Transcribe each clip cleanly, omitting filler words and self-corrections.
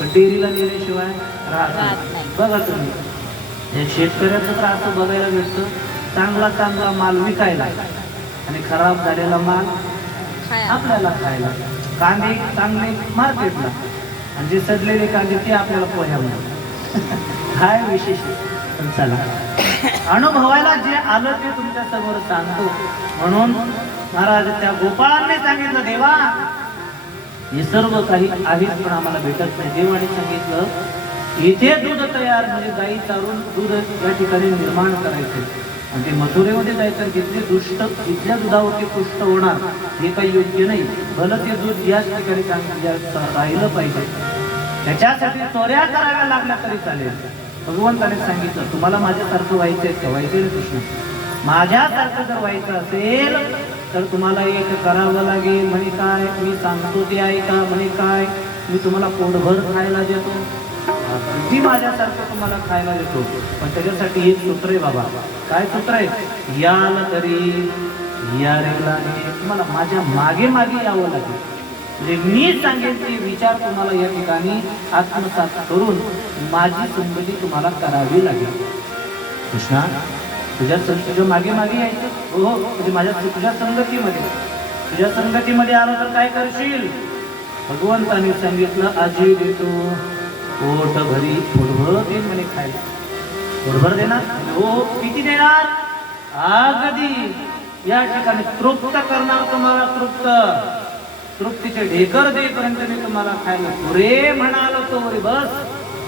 पण डेअरीला नेल्याशिवाय राहत नाही. बघा तुम्ही, एक शेतकऱ्याचं तर असं बघायला भेटतं, चांगला माल विकायला आणि खराब झालेला माल आपल्याला खायला. कांदे चांगले मार्केटला आणि जे सडलेले कांदे ते आपल्याला पोह्यामध्ये. काय विशेष. पण चला, अनुभवायला जे आलं ते तुमच्या समोर सांगतो. म्हणून महाराज त्या गोपाळांनी सांगितलं, देवा हे सर्व काही आहेच पण आम्हाला भेटत नाही. देवाने सांगितलं इथे दूध तयार, म्हणजे गाई चारून दूध या ठिकाणी निर्माण करायचे आणि ते मथुरेमध्ये जायचं. जिथले दुष्ट इथल्या दुधावरती पुष्ट होणार हे काही योग्य नाही. भलं ते दूध याच ठिकाणी राहिलं पाहिजे. त्याच्यासाठी चोऱ्या कराव्या लागल्या तरी चालेल. भगवंताने सांगितलं तुम्हाला माझ्यासारखं व्हायचंय का? व्हायचंय कृष्ण. माझ्यासारखं जर व्हायचं असेल तर तुम्हाला एक करावं लागेल. म्हणे काय? मी सांगतो ते ऐका. म्हणे काय? मी तुम्हाला पोटभर खायला देतो, ती माझ्यासारखं तुम्हाला खायला देतो. पण त्याच्यासाठी एक सूत्र आहे बाबा. काय सूत्र आहे? याल तरी या रेलाने तुम्हाला माझ्या मागे मागे यावं लागेल. म्हणजे मी सांगेन ते विचार तुम्हाला या ठिकाणी आत्मसात करून माझी संगती तुम्हाला करावी लागेल. कृष्णा तुझ्या मागे मागे यायचं. हो, म्हणजे तुझ्या संगतीमध्ये आलो तर काय करशील? भगवंताने सांगितलं आजी देतो पोट भरी, पोटभर देईन म्हणे खायला. पोटभर देणार? हो. किती देणार? अगदी या ठिकाणी तृप्त करणार तुम्हाला. तृप्तीचे ढेकर देईपर्यंत मी तुम्हाला खायला पुरे म्हणाल तो बस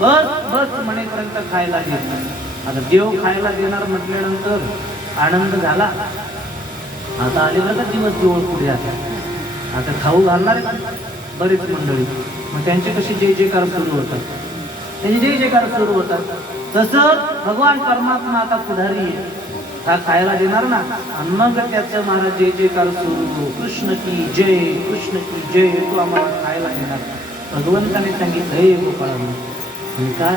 बस बस म्हणेपर्यंत खायला देणार. आता देव खायला देणार म्हटल्यानंतर आनंद झाला. आता आले बघा दिवस जवळ पुढे. आता खाऊ घालणार बरेच मंडळी. मग त्यांचे कसे जय जयकार सुरू होतात. तसं भगवान परमात्मा आता पुढारी आहे. हा खायला देणार ना, आणि मग त्याचं महाराज जय जयकार सुरू. कृष्ण की जय तो आम्हाला खायला देणार. भगवंताने सांगितलं हे गोपाळांना, मी काय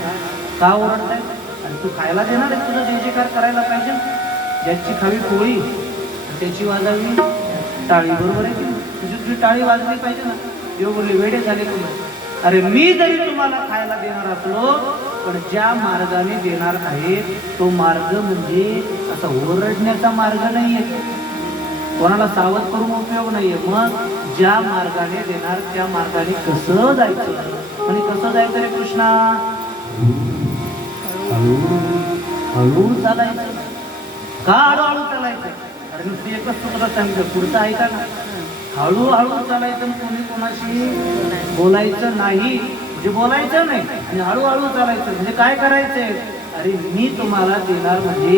का ओरडताय? आणि तू खायला देणार आहे, तुझा जय जयकार करायला पाहिजे. ज्याची खावी पोळी त्याची वाजावी टाळी. बरोबर आहे, तुझी टाळी वाजली पाहिजे ना. देव बोलले वेडे झाले तुम्ही. अरे मी जरी तुम्हाला खायला देणार असलो पण ज्या मार्गाने देणार आहे तो मार्ग म्हणजे असा ओरडण्याचा मार्ग नाहीये, कोणाला सावध करून उपयोग नाहीये. मग ज्या मार्गाने देणार त्या मार्गाने कसं जायचं? आणि कसं जायचं रे कृष्णा? हळू चालायचं. का हळूहळू चालायचं? अरे नुसती एकच तुला सांगितलं, पुढचं ऐका ना. हळूहळू चालायचं, कोणी कोणाशी बोलायचं नाही, म्हणजे बोलायचं नाही. आणि हळूहळू चालायचं म्हणजे काय करायचंय? अरे मी तुम्हाला देणार म्हणजे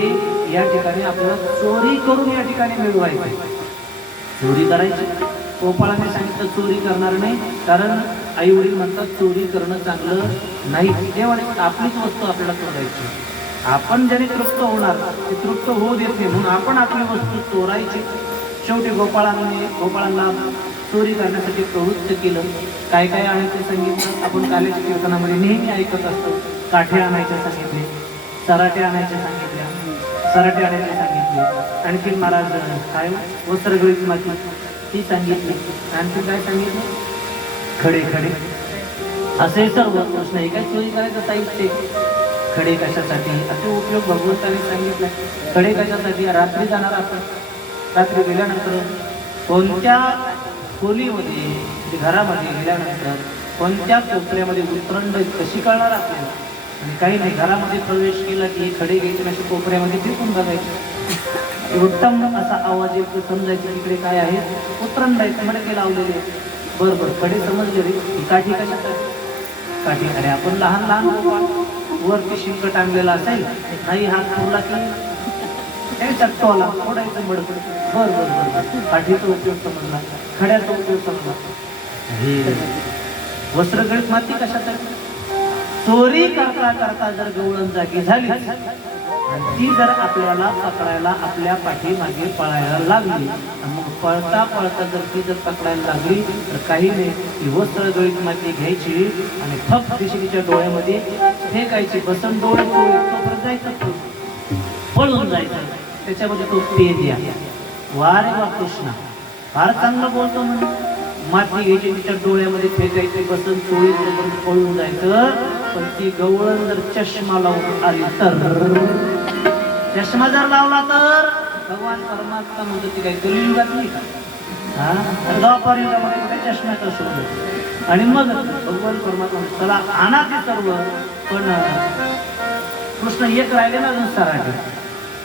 या ठिकाणी आपल्याला चोरी करून या ठिकाणी मिळवायचं. चोरी करायची. गोपाळाने सांगितलं चोरी करणार नाही, कारण आई वडील म्हणतात चोरी करणं चांगलं नाही. देवाने आपलीच वस्तू आपल्याला चोरायची. आपण ज्याने तृप्त होणार ते तृप्त होऊ देत नाही, म्हणून आपण आपली वस्तू चोरायची. शेवटी गोपाळांना चोरी करण्यासाठी प्रवृत्त केलं. काय काय आणायचं सांगितलं. आपण कालेच्या कीर्तनामध्ये नेहमी ऐकत असतो. काठे आणायचे सांगितले, सराटे आणायचे सांगितले, आणखी महाराज काय वस्त्रगळीत माती ती सांगितली. आणखी काय सांगितलं? खडे असे सर्व प्रश्न. हे काय चोरी करायचं साहित्य. खडे कशासाठी? असे उपयोग भगवंताने सांगितलं. खडे कशासाठी? रात्री जाणार आपण. रात्री गेल्यानंतर कोणत्या खोलीमध्ये, घरामध्ये गेल्यानंतर कोणत्या कोपऱ्यामध्ये उतरंड कशी कळणार आपल्याला? आणि काही नाही, घरामध्ये प्रवेश केला की खडे घ्यायचे अशा कोपऱ्यामध्ये फिरून बघायचे. उत्तम असा आवाज येतो, समजायचं तिकडे काय आहे, उतरंड आहे, मडके लावलेले. बरोबर खडे समजले रे. काठी कशासाठी? काठी अरे आपण लहान वरती शिंक टांगलेला असेल, नाही हात पुरला की चट्टोला फोडायचं बडबड. बरं काठीचा उपयोग समजला, खड्याचा उपयोग समजला. हे वस्त्रगळीत माती कशासाठी? चोरी करता करता जर गवळण जागी झाली आणि ती जर आपल्याला पकडायला आपल्या पाठीमागे पळायला लागली, मग पळता जर ती पकडायला लागली तर काही नाही, ती वस्त्रगळीत माती घ्यायची आणि फक्त दिशेच्या डोळ्यामध्ये फेकायची. बसन डोळे तोपर्यंत जायचं, पळून जायचं. त्याच्यामध्ये तो पे द्या. वा रे वा कृष्णा, फार चांगलं बोलतो. म्हणजे माती घ्यायची तिच्या डोळ्यामध्ये फेकायची, बसून चोळीसोबत पळून जायचं. पण ती गवळण जर चष्मा लावून आली तर, चष्मा जर लावला तर भगवान परमात्मा म्हणतो ती काही कलियुगात नाही का? द्वापार युगामध्ये कुठे चष्म्याचा शोध. आणि मग भगवान परमात्मा चला आणा ते सर्व. पण कृष्ण एक राहिले ना अजून सराटे.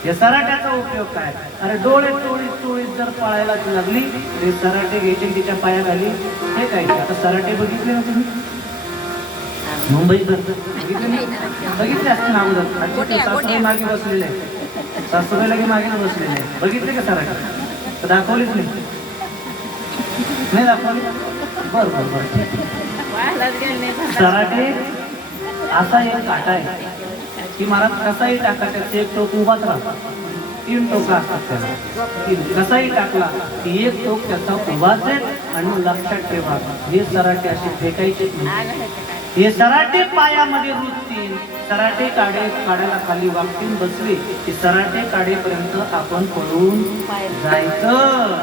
या सराट्याचा उपयोग काय? अरे डोळे चोळीत चोळीत जर पळायला लागली ते सराटे घ्यायचे तिच्या पायाखाली हे काय. आता सराटे बघितले ना तुम्ही मुंबईत बघितले असते ना अगोदर. सासूबाई मागे बसलेले आहे, सासूबाईला की मागे बसलेले आहे. बघितले का सराटे? दाखवलीच नाही, नाही दाखवली. बर बर बर. सराटे असा एक काटा आहे की महाराज कसाही टाका त्याचे एक टोक उभाच राहतात. 3 टोका असतात त्याला. कसाही टाकला की एक टोक त्याचा उभाच आहे. आणि लक्षात ठेवा हे सराटे असे फेकायचे. हे सराटे पायामध्ये रुजतील. सराटे काढायला खाली वागतील बसले की सराटे काढेपर्यंत आपण पळून जायचं.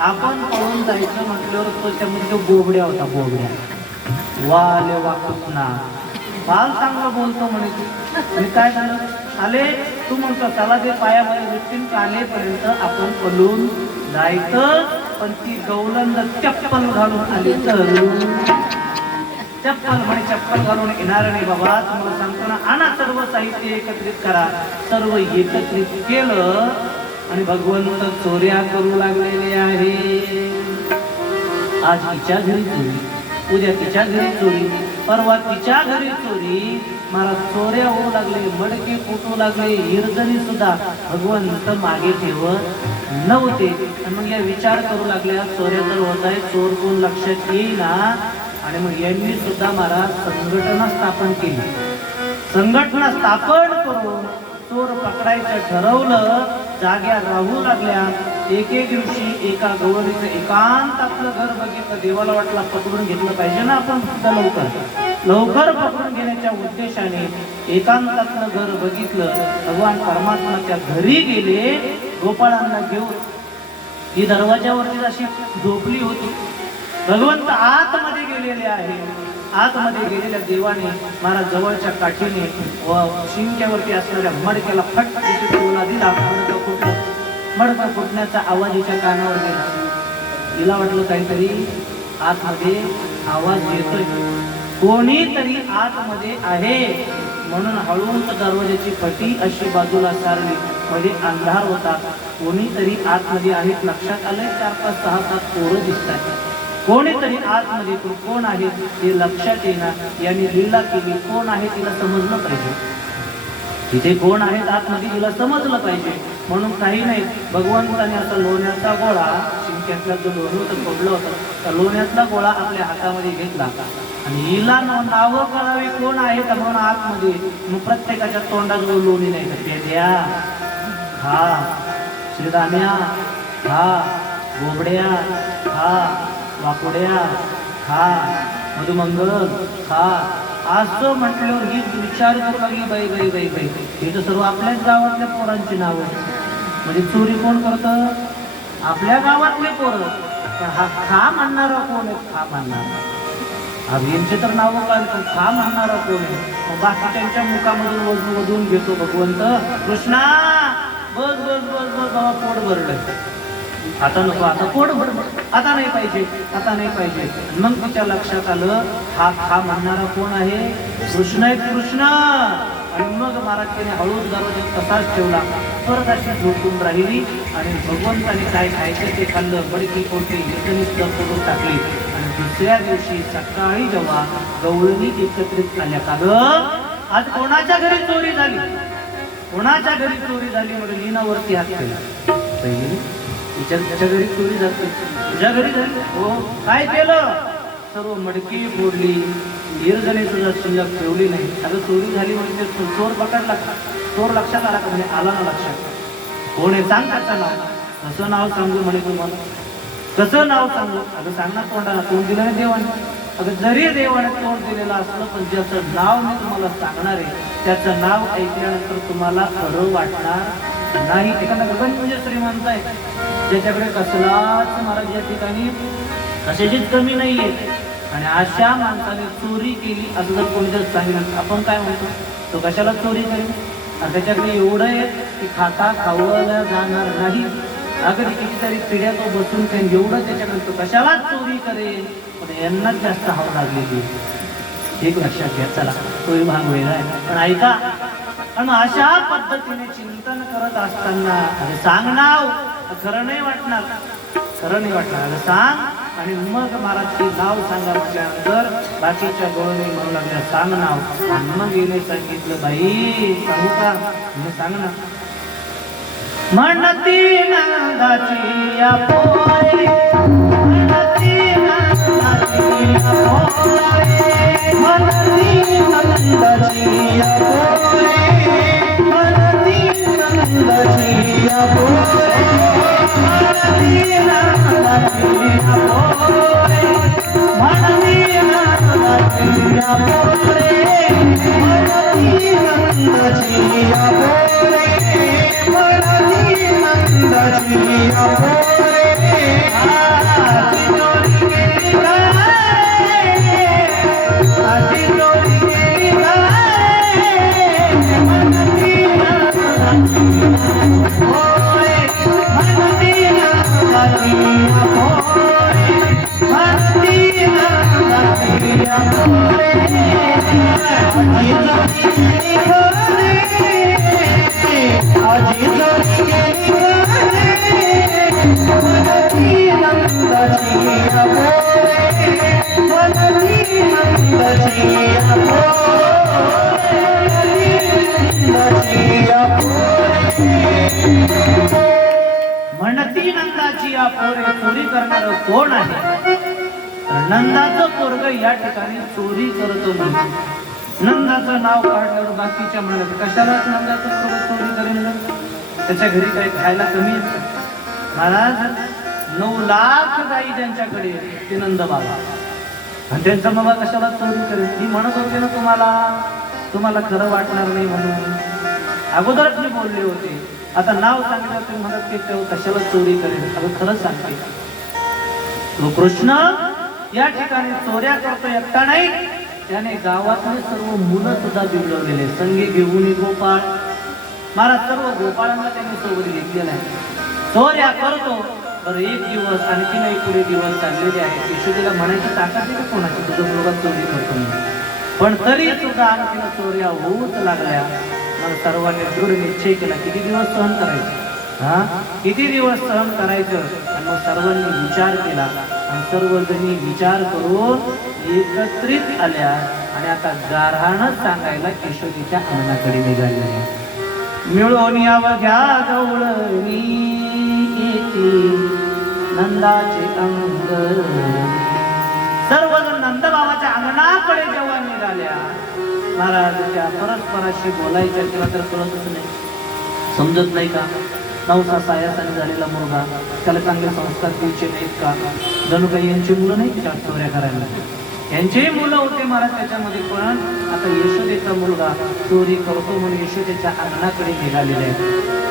आपण पळून जायचं म्हटल्यावर त्याच्यामध्ये बोबड्या होता. बोबड्या वाले वाकत ना बाल चांगलं बोलतो म्हणे तू. आणि काय झालं? आले तू म्हणतो चला ते पायामध्ये रुजतील कालेपर्यंत आपण पळून जायचं. पण ती गवलंद चप्पल घालून आली तर चप्पल म्हणे चप्पल घालून येणार नाही बाबा. तुम्हाला सांगतो ना आणा सर्व साहित्य एकत्रित करा. सर्व एकत्रित केलं आणि भगवंत चोऱ्या करू लागलेले आहे. आज तिच्या घरी चोरी, उद्या तिच्या घरी चोरी, परवा तिच्या घरी चोरी. मला चोऱ्या होऊ लागले, मडके फुटू लागले. हिरजणी सुद्धा भगवंत मागे ठेवत नव्हते. आणि मग या विचार करू लागल्या चोऱ्या तर होत आहे, चोर कोण लक्षात येईना. आणि मग यांनी सुद्धा महाराज संघटना स्थापन केली. संघटना स्थापन करून चोर पकडायचं ठरवलं. जाग्या राहू लागल्या. एक दिवशी एका गवळीचं एकांत आपलं घर बघितलं. देवाला वाटलं पकडून घेतलं पाहिजे ना आपण लवकर पकडून घेण्याच्या उद्देशाने एकांतातलं घर बघितलं. भगवान परमात्मा त्या घरी गेले गोपाळांना घेऊन. ही दरवाजावरती अशी झोपली होती. भगवंत आतमध्ये गेलेले आहे. आतमध्ये गेलेल्या देवाने महाराज जवळच्या काठीने व शिंक्यावरती असलेल्या मडक्याला फटका दिला. मडका फुटण्याचा आवाज हिच्या कानावर गेला. तिला वाटलं काहीतरी आतमध्ये आवाज येतोय, कोणीतरी आतमध्ये आहे. म्हणून हळूच दरवाजाची फटी अशी बाजूला सारली. मध्ये अंधार होता. कोणीतरी आतमध्ये आहे लक्षात आलंय. 4, 5, 6, 7 पोरं दिसतात. कोणीतरी आतमध्ये कोण आहे हे लक्षात येणार. यांनी लीला केली. कोण आहे तिला समजलं पाहिजे. तिथे कोण आहेत आतमध्ये तिला समजलं पाहिजे. म्हणून काही नाही भगवंताने असा लोण्याचा गोळा शिंक्यातला जो लोणी होतं पडलं होतं त्या लोण्यातला गोळा आपल्या हातामध्ये घेतला. आणि हिला नावं कळावी कोण आहे का म्हणून आतमध्ये. मग प्रत्येकाच्या तोंडाजवळ लोणी नाही का पेद्या हा, श्रीराम्या हा, बोबड्या हा, वाकुड्या हा, मधुमंगल हा, असं म्हटल्यावर ही विचार करू लागली. बाई बाई बाई बाई हे तर सर्व आपल्याच गावातल्या पोरांची नावं. म्हणजे चोरी कोण करतं? आपल्या गावातले पोरं. हा खा म्हणणारा कोण आहे? खा म्हणणारा. यांचे तर नावं काढतो. खा म्हणणारा कोण आहे? बाकीच्यांच्या मुखामधून वधून घेतो भगवंत. कृष्णा बस बस बस बस बाबा पोट भरलं. आता नको, आता पोट भर, आता नाही पाहिजे, आता नाही पाहिजे. मग तिच्या लक्षात आलं हा खा म्हणणारा कोण आहे? कृष्ण आहे, कृष्ण. आणि मग महाराज हळूच दरवाजा तसाच ठेवला. परत अशी झोपून राहिली. आणि भगवंताने काय खायचं ते खाल्लं. बडकी कोणती हिरकणीच करून टाकली. आणि दुसऱ्या दिवशी सकाळी जेव्हा गवळणी एकत्रित आल्या का ग आज कोणाच्या घरी चोरी झाली? कोणाच्या घरी चोरी झाली? म्हणजे लीनावरती हात केला. तिच्या घरी चोरी झाली. तुझ्या घरी झाली? हो. काय केलं? सर्व मडकी फोडली. हिरजणी तुझा शिल्लक ठेवली नाही. अगं चोरी झाली म्हणजे चोर पकडला. चोर लक्षात आला का? म्हणजे आला ना लक्षात. कोण आहे सांग त्याचं नाव. कसं नाव सांगू म्हणे तुम्हाला? कसं नाव सांगू? अगं सांग ना तोंडाला. तोंड दिलं नाही देवाने. अगं जरी देवाने तोंड दिलेलं असलं पण ज्याचं नाव मी तुम्हाला सांगणार आहे त्याचं नाव ऐकल्यानंतर तुम्हाला खरं वाटणार नाही. एखादा गगन म्हणजे श्रीमंत आहे ज्याच्याकडे कसलाच महाराज या ठिकाणी कशाचीच कमी नाहीये. आणि अशा माणसाने चोरी केली असं जर कोणी जर सांगितलं आपण काय म्हणतो, तो कशाला चोरी करेल? आणि त्याच्याकडे एवढं आहे की खाता खावला जाणार नाही. अगदी कितीतरी पिढ्या तो बसून काही एवढं त्याच्याकडे, तो कशाला चोरी करेल? पण यांनाच जास्त हवं लागलेली. एक लक्षात घ्या. चला तोही भाग वेगळा आहे पण ऐका. आणि अशा पद्धतीने चिंतन करत असताना अरे सांग नाव, खरं नाही वाटणार, खरं नाही वाटणार, अरे सांग. आणि मग महाराजची नाव सांगा म्हटल्यानंतर बाकीच्या गवळणी म्हणू लागल्या सांग नाव. आणि मग गेले सांगितलं बाई सांगू का? सांग ना. म्हणती नंदाची या पोरे, म्हणती नंदाची या पोरे, म्हणती नंदाची या पोरे, म्हणती नंदाची या पोरे, म्हणती नंदाची या पोरे, म्हणती नंदाची या पोरे, म्हणती नंदाची या पोरे, म्हणती नंदाची या पोरे. चोरी करणार कोण आहे? नंदाचं पोरग या ठिकाणी चोरी करतो म्हणून नंदाचं नाव काढल्यावर बाकीच्या म्हणाले कशाला नंदाचं पोरग चोरी करेल? त्याच्या घरी काही खायला कमी असतं. महाराज 9 लाख गाई ज्यांच्याकडे ते नंद बाबा, आणि त्यांचा बाबा कशाला चोरी करेल? मी म्हणत होते ना तुम्हाला खरं वाटणार नाही म्हणून अगोदरच मी बोलले होते. आता नाव सांगितलं तुम्ही म्हणत की तो कशाला चोरी करेल? अगं खरंच सांगते, तो कृष्ण या ठिकाणी चोऱ्या करतो एकटा नाही, त्याने गावातले सर्व मुलं सुद्धा बिघडवलेले. संगी घेऊन गोपाळ महाराज सर्व गोपाळांना त्यांनी सोबत घेतलेला आहे. चोऱ्या करतो. बरं एक दिवस आणखी नाही पुढे दिवस चाललेले आहेत. यशोदेला म्हणायची ताकद आहे का कोणाची तुझं मुलगा चोरी करतो म्हणून? पण तरी सुद्धा आणखीन चोऱ्या होऊच लागल्या. मग सर्वांनी दृढ निश्चय केला किती दिवस सहन करायचं, किती दिवस सहन करायचं. आणि मग सर्वांनी विचार केला आणि सर्वजणी विचार करून एकत्रित आल्या आणि आता गारहाणच सांगायला यशोदेच्या अंगणाकडे निघाल्या. मिळून अवघ्या गवळणी नंदाचे अंग. सर्वजण नंदबाबाच्या अंगणाकडे जेव्हा निघाल्या, महाराजांच्या परस्पराशी बोलायच्या किंवा तर कळतच नाही, समजत नाही का? 9 सायासाने झालेला मुलगा, त्याला चांगले संस्कार द्यायचे नाहीत का? जणू काही यांची मुलं नाही का चोऱ्या करायला? यांचेही मुलं होते महाराज त्याच्यामध्ये. पण आता यशोदेचा मुलगा चोरी करतो म्हणून यशोदेच्या अंगणाकडे निघालेले आहे.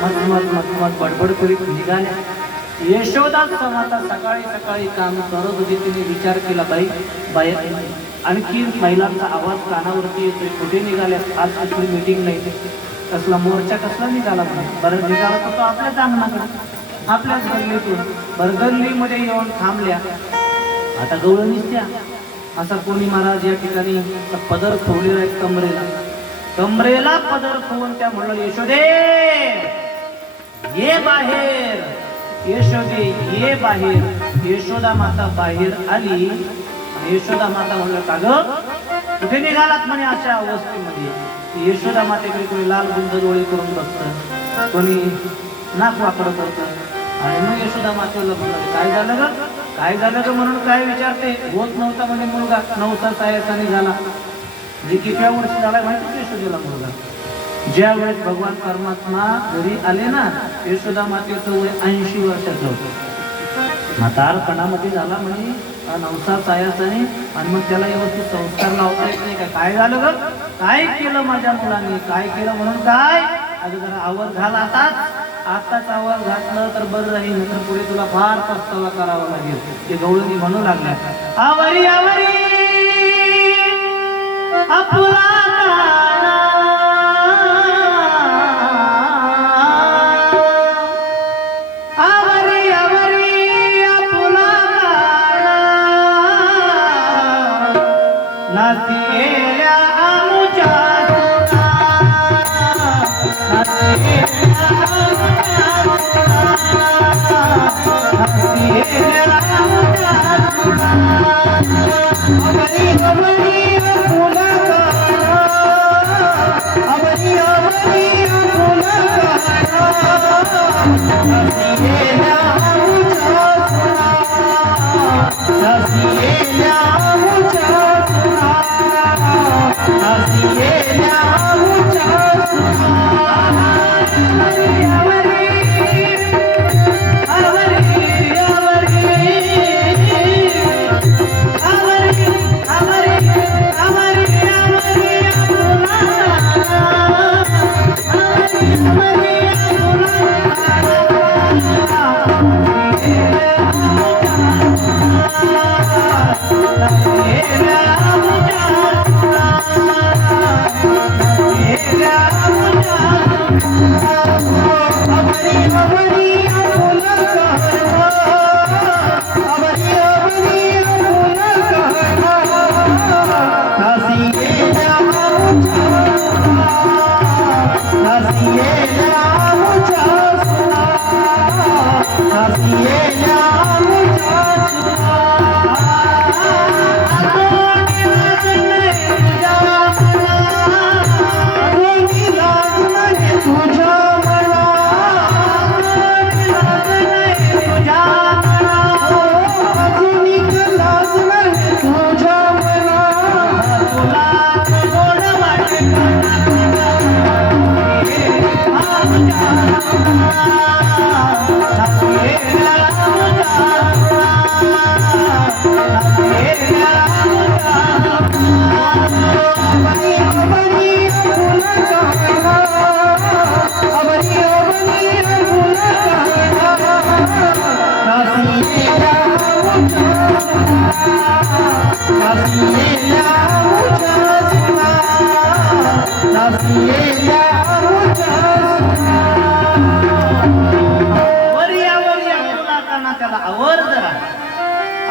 मत बडबड करीत निघाल्या. यशोदा समाता सकाळी सकाळी काम करत होती. तिने विचार केला बाई आणखी महिलांचा आवाज कानावरती येतोय, कुठे निघाल्या? आज कसली मीटिंग नाही, कसला मोर्चा कसला निघाला म्हणे. बरं निघाला तर तो आपल्याच अंगणाकडे, आपल्याच गल्लीतून. बरं गल्लीमध्ये येऊन थांबल्या. आता गवळणीच त्या असा कोणी महाराज या ठिकाणी पदर ठेवलेला आहे कमरेला पदर ठेवून त्या म्हणलं यशोदे ये बाहेर, यशोदे ये बाहेर. यशोदा माता बाहेर आली. यशोदा माता म्हणलं का ग कुठे निघालात म्हणे अशा अवस्थेमध्ये. यशोदा मातेकडे कोणी लाल गुंड डोळे करून बघतं, कोणी नाक वाकडं करतं. आणि मग यशोदा मातेला म्हणलं काय झालं ग, काय झालं ग म्हणून काय विचारते? होत नव्हता म्हणजे मुलगा 9 सायासाने झाला. म्हणजे किती वर्ष झाला माहिती यशोदेला मुलगा. ज्या वेळेस भगवान परमात्मा घरी आले ना, यशोदा मातेचं वय 80 वर्षाचं होतं. म्हातारपणामध्ये झाला म्हणजे 9 सायासाने. आणि मग त्याला व्यवस्थित संस्कार लावता येत नाही. काय झालं ग, काय केलं माझ्या मुलाने, काय केलं म्हणून काय? अगं जरा आवर घाल आताच. आताच आवाज घातलं तर बरं राहील, नंतर पुढे तुला फार पस्तावा करावा लागेल. ते गवळणी म्हणू लागल्या, आवरी आवरी आपुला काना, आवरी आवरी आपुला काना, नातीला आमुच्या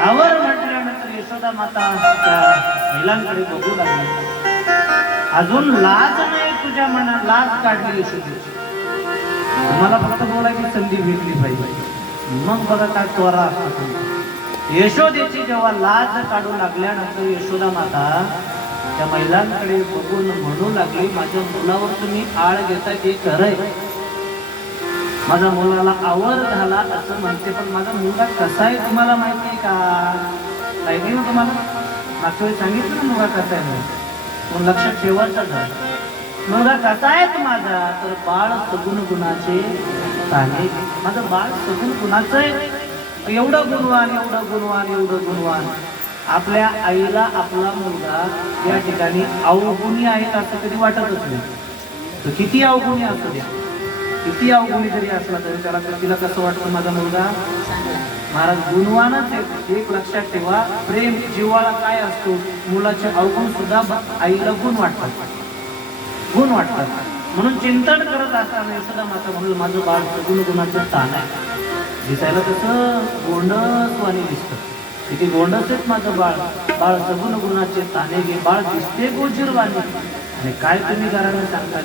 आवर म्हटल्यानंतर यशोदा माता त्या महिलांकडे बघू लागली. अजून लाज नाही तुझ्या मनात, लाज काढली यशोदेची. तुम्हाला फक्त बोलायची संधी भेटली पाहिजे, मग बघा काय त्वरा असतो. यशोदेची जेव्हा लाज काढू लागल्यानंतर यशोदा माता त्या महिलांकडे बघून म्हणू लागली, माझ्या मुलावर तुम्ही आळ घेता ते खरंय, माझ्या मुलाला आवर झाला असं म्हणते, पण माझा मुलगा कसा आहे तुम्हाला माहिती आहे का? माहिती ना तुम्हाला? मागच्या वेळी सांगितलं ना मुलगा कसा आहे म्हणून, लक्षात ठेवायचं झालं. मुलगा कसा आहे माझा? तर बाळ सगुण गुणाचे आहे. माझं बाळ सगुण गुणाचं आहे, एवढं गुणवान, एवढं गुणवान, एवढं गुणवान. आपल्या आईला आपला मुलगा या ठिकाणी अवगुणी आहेत असं कधी वाटतच नाही. तो किती अवगुणी असू द्या, किती अवगुणी जरी असला तरी त्याला तिला कसं वाटतं माझा मुलगा महाराज गुणवानच आहे. एक लक्षात ठेवा, प्रेम जीवाला काय असतो, मुलाचे अवगुण सुद्धा आईला गुण वाटतात, गुण वाटतात. म्हणून चिंतन करत असताना यशोदा माता म्हणून माझं बाळ सगुण गुणाचं स्थान आहे. दिसायला तसं गोंडसवाणी दिसतं, किती गोंडस आहेत माझं बाळ, बाळ सगुण गुणाचे स्थाने घे, बाळ दिसते गोजीरवाणी. आणि काय तुम्ही घराने सांगता,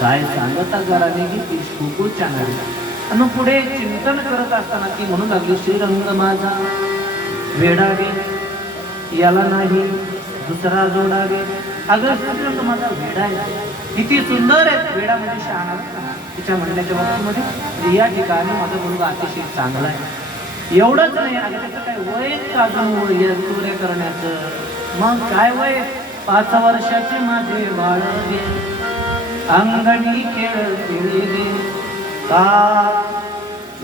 काय सांगता घराने की ती खूप चांगली. आणि पुढे चिंतन करत असताना ती म्हणू लागली, श्रीरंग माझा वेडावे, याला नाही दुसरा जोडावे. अगं श्रीरंग माझा वेडा आहे, किती सुंदर आहे. वेडा म्हणजे शहाणा, तिच्या म्हणण्याच्या बाबतीमध्ये या ठिकाणी माझा मुलगा अतिशय चांगला आहे. एवढंच नाही, अगं त्याचं काय वय का चोऱ्या करण्याचं? मग काय वय? 5 वर्षाचे माझे बाळगे, अंगणी खेळ खेळले, का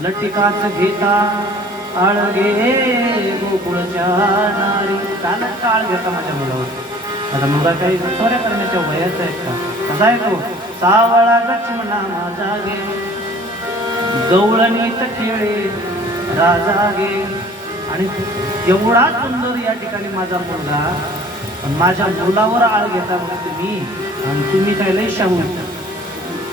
लटिकाच घेता आळगे गोकुळच्या नारी. काल काळ घेता माझ्या मुलावर. माझा मुलगा काही चोऱ्या करण्याच्या वयाचा आहे का? कसा आहे तो? सावळा लक्ष्मणा माझा गे, गवळणीत खेळे राजा गे. आणि एवढा सुंदर या ठिकाणी माझा मुलगा, माझ्या मुलावर आळ घेता बघ तुम्ही, आणि तुम्ही काय लय शाहू.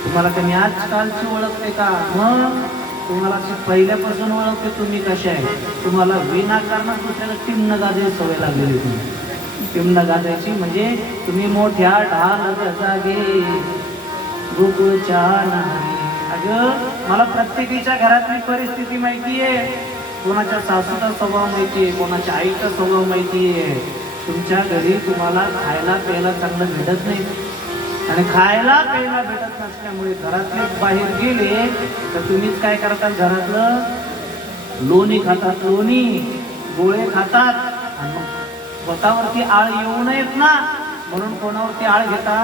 तुम्हाला कमी आजकालची ओळखते का? मग तुम्हाला पहिल्यापासून ओळखते तुम्ही कशा आहे. तुम्हाला विनाकारण दुसऱ्याला टिमणं गाजायची सवय लागलेली. तुम्ही टिमणं गाजायची म्हणजे तुम्ही मोठ्या ढाल जागे गोकुळच्या नारी. अगं मला प्रत्येकीच्या घरातली परिस्थिती माहिती आहे. कोणाच्या सासूचा स्वभाव माहिती आहे, कोणाच्या आईचा स्वभाव माहिती आहे. तुमच्या घरी तुम्हाला खायला प्यायला चांगलं भेटत नाही, आणि खायला प्यायला भेटत नसल्यामुळे घरातले बाहेर गेले तर तुम्हीच काय करतात, घरातलं लोणी खातात, लोणी गोळे खातात. आणि मग स्वतःवरती आळ येऊ नयेत ना म्हणून कोणावरती आळ घेता,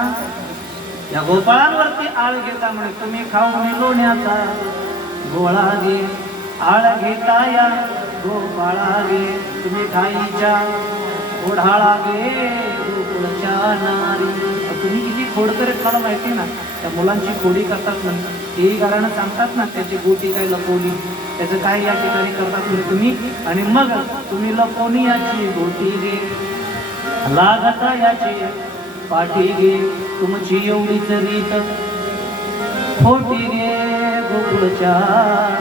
या गोपाळांवरती आळ घेता. म्हणे तुम्ही खाऊन लोण्याचा गोळा घे, आळ घेता या गोपाळा घे, तुम्ही खाईच्या ओढाळा घे गोकुळच्या नारी. तुम्ही किती खोड करत मला माहिती ना. त्या मुलांची खोडी करतात ना, तेही गाणं सांगतात ना, त्याची गोटी काय लपवली, त्याचं काय या ठिकाणी करतात म्हणजे तुम्ही. आणि मग तुम्ही लपवणी याची गोटी घे, लागता याची पाठी घे, तुमची एवढीच रीत खोटी घे गोकुळच्या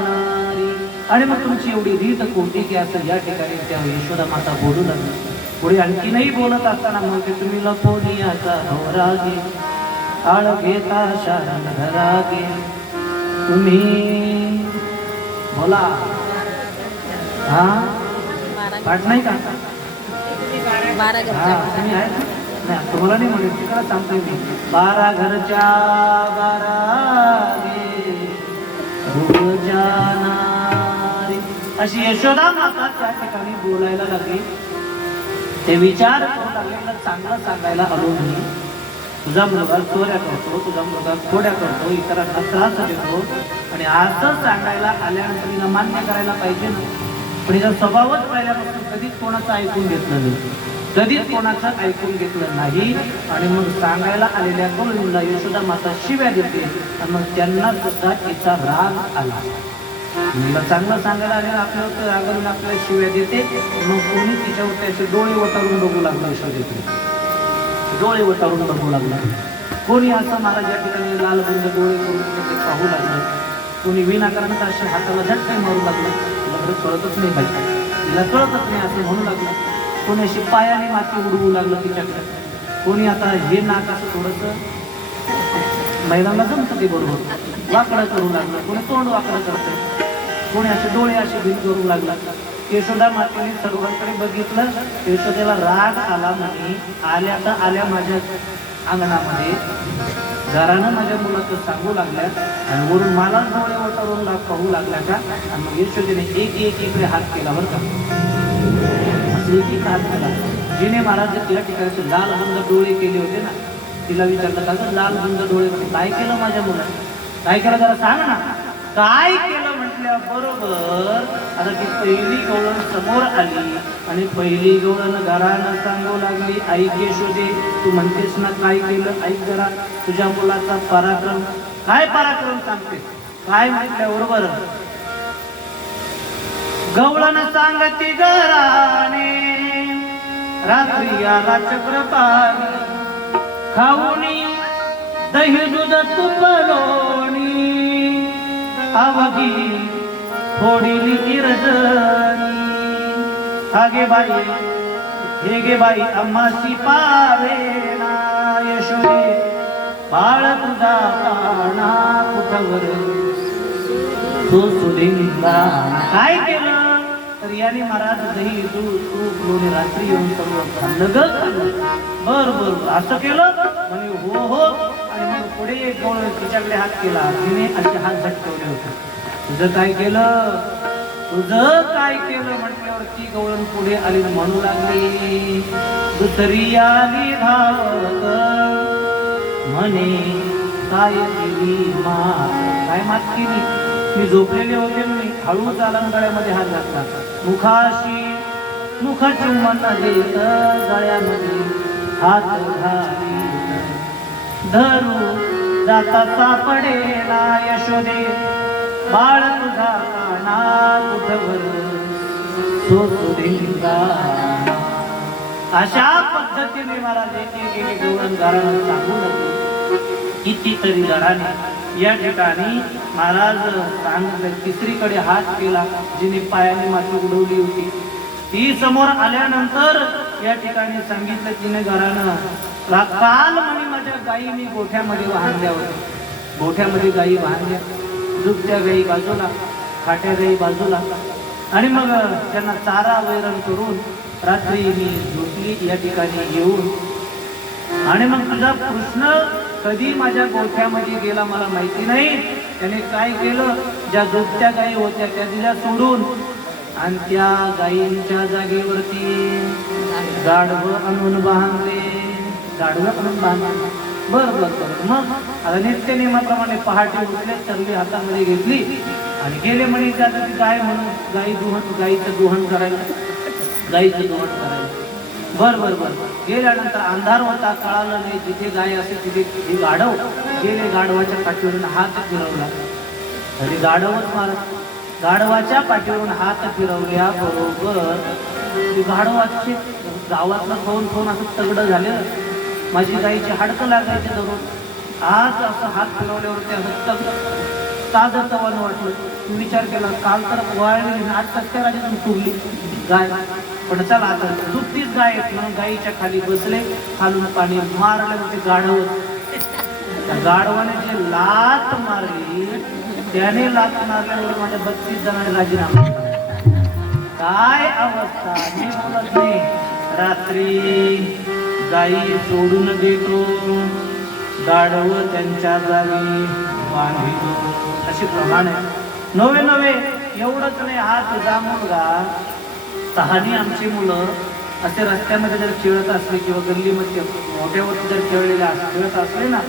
नारी. आणि मग तुमची एवढी रीत खोटी घे असं या ठिकाणी त्या यशोदा माता बोलू लागली. पुढे आणखीनही बोलत असताना म्हणते तुम्ही लपोनियाचा होरा घे, आळ घेता शारण घरा घे. तुम्ही बोला हा पाठ नाही का? तुम्ही आहे ना, तुम्हाला नाही म्हणेल तिकडे सांगतोय मी. 12 घरच्या 12 घे गोकुळच्या नारी. अशी यशोदा माता त्या ठिकाणी बोलायला लागली. ते विचार करू लागलेला चांगलं सांगायला आलो मी. तुझा मुलगा चोऱ्या करतो, तुझा मुलगा खोड्या करतो, इतरांना त्रास देतो, आणि असं सांगायला आल्यानंतर हिला मान्य करायला पाहिजे ना. पण हिचा स्वभावच पहिल्यापासून कधीच कोणाचं ऐकून घेतलं नाही, कधीच कोणाचं ऐकून घेतलं नाही. आणि मग सांगायला आलेल्या मुलीला यशोदा माता शिव्या देते, आणि मग त्यांना सुद्धा तिचा राग आला. मुलीला चांगलं सांगायला आले आपल्यावर रागावून आपल्याला शिव्या देते. मग कोणी तिच्यावर असे डोळे वटारून बघू लागला. यशोदेकडे डोळे वटारून बघू लागला. कोणी असं मला ज्या ठिकाणी लाल बुंद डोळे करून ते पाहू लागलं. कोणी विनाकारण असे हाताला झटके मारू लागलं. तिला कळतच नाही पाहिजे, तिला कळतच नाही असं म्हणू लागलं. कोणी अशी पायाने माती उडवू लागलं तिच्याकडे. कोणी आता हे नाक असं थोडंसं महिलांना जमतं ते बरोबर वाकडं करू लागलं. कोणी तोंड वाकडं करतंय, कोणी असे डोळे असे भिन करू लागला. यशोदा मातेने सर्वांकडे बघितलं. यशोदेला राग आला. म्हणे आल्या तर आल्या माझ्या अंगणामध्ये, घरानं माझ्या मुलाचं सांगू लागल्या, आणि वरून मला डोळे वटारून पाहू लागल्या का. आणि मग यशोदेने एक इकडे हात केला बरं का, असं एक हात केला. जिने महाराज या ठिकाणी लाल बुंद डोळे केले होते ना, तिला विचारलं का गं लाल बुंद डोळे काय केलं माझ्या मुलाने, काय केलं जरा सांग ना, काय केलं म्हटल्या बरोबर. आता ती पहिली गवळण समोर आली, आणि पहिली गवळण घरानं सांगू लागली, ऐक यशोदे तू म्हणतेस ना काय केलं, ऐक जरा तुझ्या मुलाचा पराक्रम. काय पराक्रम सांगते, काय म्हटल्या बरोबर. गवळण सांगती घराने रात्री आला चक्रपाणी, खाऊनी दही दूध तूप लोणी, अवघी फोडिली गिरजणी. हागे बाई हे गे बाई अम्मासी पावेना, यशोदे बाळ तुझा काना कुठवर तो सुदिंगा. काय केलं तर याने महाराज दही दूध तूप लोणी रात्री येऊन सर्व खाल्लं ग खाल्लं. बर बर असं केलं म्हणे हो हो. आणि मग पुढे एक गवळण तिच्याकडे हात केला, तिने असे हात झटकवले होते. तुझं काय केलं, तुझं काय केलं म्हटल्यावर ती गवळण पुढे आली, म्हणू लागली दुसरी आली धावत, म्हणे काय केली मात. काय मात केली, मी झोपलेले होते मी हळूच आला गळ्यामध्ये हात घातला, मुखाशी मुख चुंबन देत गळ्यामध्ये हात घाली, धरू जाता सापडेला यशोदे बाळ तुझा काना तुझवर सोसुरिंगा. अशा पद्धतीने मला देखील गवळण घराणं सांगू लागले. कितीतरी घराने या ठिकाणी महाराज सांगितलं. तिसरीकडे हात केला, जिने पायाने माती उडवली होती ती समोर आल्यानंतर या ठिकाणी सांगितलं तिने घरानं, काल म्हणे माझ्या गायी मी गोठ्यामध्ये वाहनल्या होत्या. गोठ्यामध्ये गायी वाहनल्या, झुकत्या गायी बाजूला, खाट्या गायी बाजूला, आणि मग त्यांना चारा वैरण करून रात्री मी झोपली या ठिकाणी येऊन. आणि मग तुझा कृष्ण कधी माझ्या गोठ्यामध्ये गेला मला माहिती नाही. त्याने काय केलं, ज्या झोपत्या गायी होत्या त्या दिल्या सोडून, आणि त्या गायींच्या जागेवरती गाढव आणून बांधले. गाढव आणून बांधले. बरं बरं बरं. मग आता नित्य नियमाप्रमाणे पहाटे उठले, चरली हातामध्ये घेतली आणि गेले म्हणे त्या गाय म्हणून गायीचं दोहन करायला. बर बर बर. गेल्यानंतर अंधार होता, कळालं नाही. जिथे गाय असेल तिथे गाढव गेले. गाढवाच्या पाठीवरून हात फिरवला तरी गाढवच मारत. गाढवाच्या पाठीवरून हात फिरवल्या बरोबर गाढवाचे गावातलं खाऊन असं तगडं झालं. माझी गायीची हाडकं लागायचे दररोज. आज असं हात फिरवल्यावरती असं ताजं तवानं वाटलं. विचार केला, काल तर वाळली, आज सत्या राजातून तुरली गाय. पण चला आता दुपटीच गाय म्हणून गायीच्या खाली बसले. खालून पाणी मारलं ते गाढव. गाढवाने जे लात मारली, त्याने लात मारल्यावर माझ्या 32 जणांनी राजीनामा दिला. काय अवस्था मी बोलत नाही. रात्री गायी सोडून देतो, गाढव त्यांच्या जागी बांधितो. अशी प्रमाणे नवे एवढंच नाही. हा तुझा मुलगा, तहानी आमची मुलं असे रस्त्यामध्ये जर खेळत असले किंवा गल्लीमध्ये मोठ्यावरती जर खेळत असले ना,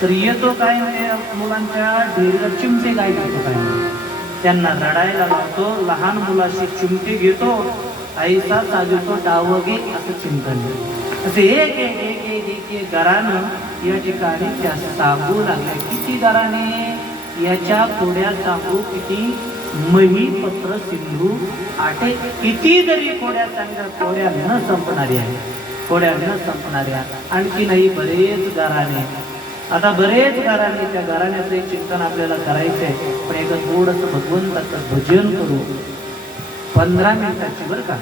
तर येतो काय मुलांच्या ढेरीला चिमटे गाय घेतो. काय त्यांना रडायला लावतो. लहान मुलाशी चिमटे घेतो. आईचा साजतो डावगे असं चिंतन. असे एक एक एक एक एक एक घरानं या ठिकाणी त्या सांगू लागले. किती घराने याच्या कोड्या सांगू, किती मही पत्र सिंधू आटे. किती जरी कोड्या सांगल्या, कोड्या न संपणारी आहे. कोड्या न संपणाऱ्या आणखी नाही बरेच घराणे. आता बरेच घराणे, त्या घराण्याचं एक चिंतन आपल्याला करायचंय. पण एक थोडंसं भगवंताचं भजन करू. 15 मिनिटाची, बरं का,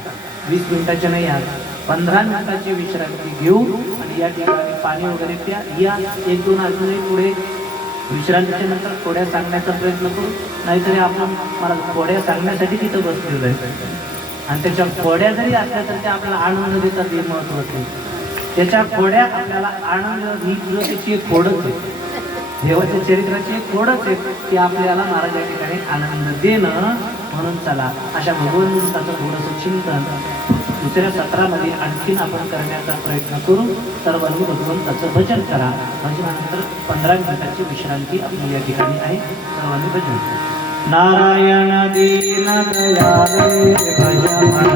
20 मिनिटाची नाही. आज 15 मिनिटाची विश्रांती घेऊ आणि या ठिकाणी पाणी वगैरे प्या. या 1-2 अजूनही पुढे विश्रांतीच्या नंतर कोड्या सांगण्याचा प्रयत्न करू. नाहीतरी आपण मला कोड्या सांगण्यासाठी तिथं बसलेलो आहे. आणि त्याच्या कोड्या जरी असल्या तर त्या आपल्याला आनंद देतात, हे महत्वाचं आहे. त्याच्या कोड्या आपल्याला आनंद, ही त्याची एक खोडच आहे. देवाच्या चरित्राची एक खोडच आहे की आपल्याला महाराज या ठिकाणी आनंद देणं. म्हणून चला अशा भगवंताचं थोडंसं चिंतन दुसऱ्या सत्रामध्ये आणखीन आपण करण्याचा प्रयत्न करू. सर्वांनी भगवंताचं भजन करा. भजनानंतर 15 मिनिटाची विश्रांती आपली या ठिकाणी आहे. सर्वांनी भजन करा. नारायण दीन दयाळे भज मना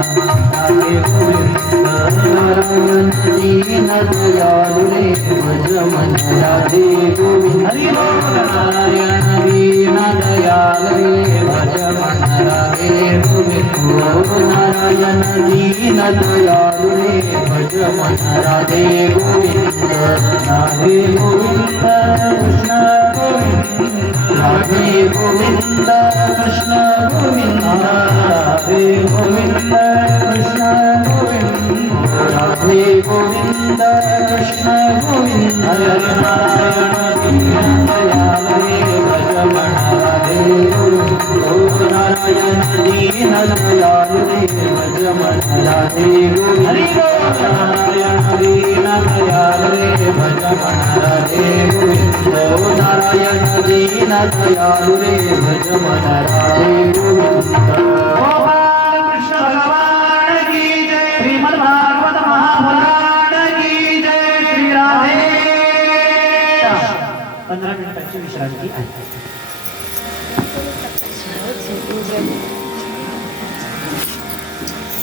राधे गोविंद. नारायण दीन दयाळे भज मना राधे गोविंद. हरि बोल. नारायण दीन दयाळे भज मना राधे गोविंद. नारायण दीन दयाळे भज मना राधे गोविंद. राधे गोविंद कृष्ण गोविंद. राधे गोविंद कृष्ण गोविंद. राधे गोविंद कृष्ण गोविंद. राधे गोविंद कृष्ण गोविंद. नारायण दीन दयाळे भज मना राधे गोविंद. नारायण दीन दयाळे भज मना राधे गोविंद. हरि बोल. नारायण दीन दयाळे भज मना राधे गोविंद. नारायण दीन दयाळे भज मना राधे गोविंद. गोपाल कृष्ण भगवान की जय. श्रीमद् भागवत महापुराण की जय. श्री राधे. 15 मिनिटाची विश्रांती आहे.